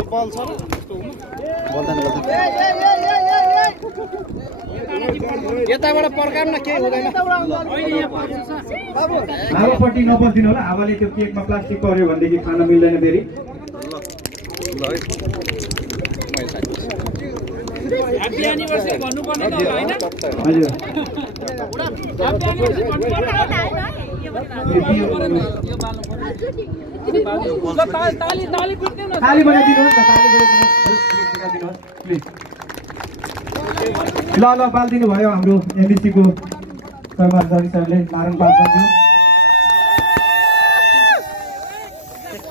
बल छ र त्यस्तो हुनु बोल्दैन यताबाट पर्काम न केही हुँदैन हावापट्टि नबस्दिनु होला। हावाले त्यो केकमा प्लास्टिक पर्यो भनेदेखि खान मिल्दैन फेरि। ह्यापी एनिभर्सरी भन्नुपर्ने त होला हैन? हजुर ह्यापी एनिभर्सरी भन्नुपर्ने ताली ताली पिट्दिनु न। ताली बजाइदिनुहोस् न, ताली बजाइदिनुहोस् प्लिज। ल ल बालिदिनु भयो हाम्रो एमबिसीको कर्मचारी सरले नारायण पात्रज्यू।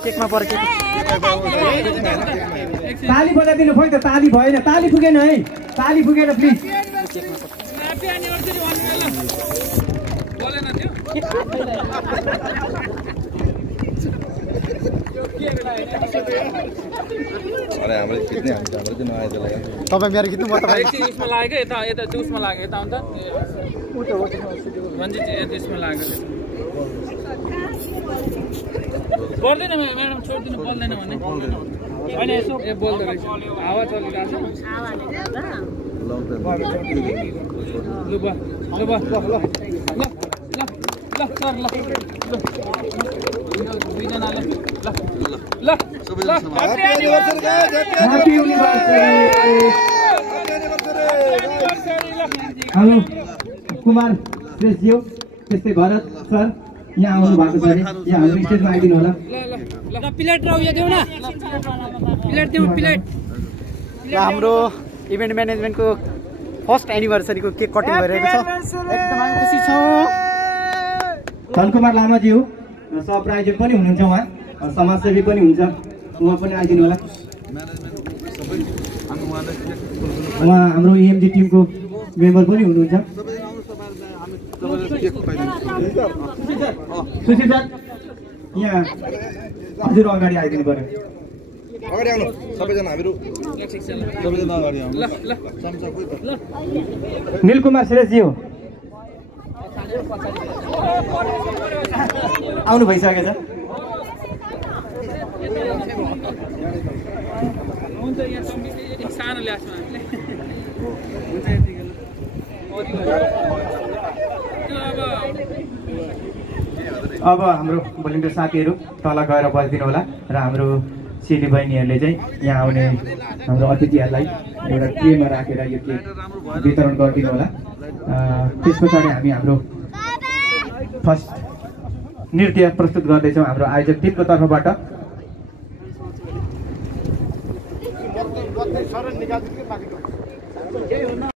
केकमा पर्के ताली बजाइदिनु भयो त। ताली भएन, ताली पुगेन है, ताली पुगेन प्लिज। ह्यापी एनिभर्सरी भन्नु ल। बोलेन त्यो? अरे हाम्रो खिच्ने हुन्छ, हाम्रो चाहिँ नआए त्यसलाई। तपाईँ मेरो खिच्नु म तपाईँ यसमा लाग्यो यता यता जुसमा लाग्यो यता अन्त भन्जी यसमा लाग्यो। पर्दैन म्याडम, छोडिदिनु बोल्दैन भने होइन। यसो ए बोल्दो रहेछ, हावा चलिरहेको छ। लु बा ल बा ल ल ल सर ल दुईजनाले ल ल happy anniversary. Happy anniversary. Hello Kumar श्रेष्ठज्यू, त्यस्तै भरत सर यहाँ आउनु भएको छ अरे। यहाँ हाम्रो स्टेजमा आइदिनु होला। ल प्लेट र उयो देऊ न, प्लेट देऊ प्लेट। हाम्रो इभेन्ट म्यानेजमेन्टको फर्स्ट एनिभर्सरीको केक कटिङ भइरहेको छ। एकदम हामी खुसी छौँ। धनकुमार लामाज्यू सहप्रायोजक पनि हुनुहुन्छ, उहाँ समाजसेवी पनि हुन्छ, उहाँ पनि आइदिनु होला। उहाँ हाम्रो इएमजी टिमको मेम्बर पनि हुनुहुन्छ। सुशील सर यहाँ हजुर अगाडि आइदिनु पर्यो। अगाडि आउनु सबैजना, हामीहरू सबैजना अगाडि आउनु। निलकुमार श्रेष्ठज्यू आउनु भइसकेछ। हुन्छ यहाँ सम्मिलित सानो ल्यासमा हामीले हुन्छ यतिखेर अब हाम्रो भोलिन्टियर साथीहरू तल गएर बसिदिनु होला र हाम्रो चेली बहिनीहरूले चाहिँ यहाँ आउने हाम्रो अतिथिहरूलाई एउटा ट्रेमा राखेर यो केक वितरण गरिदिनु होला। त्यस पछाडि हामी हाम्रो फर्स्ट नृत्य प्रस्तुत गर्दैछौँ हाम्रो आयोजक टिमको तर्फबाट।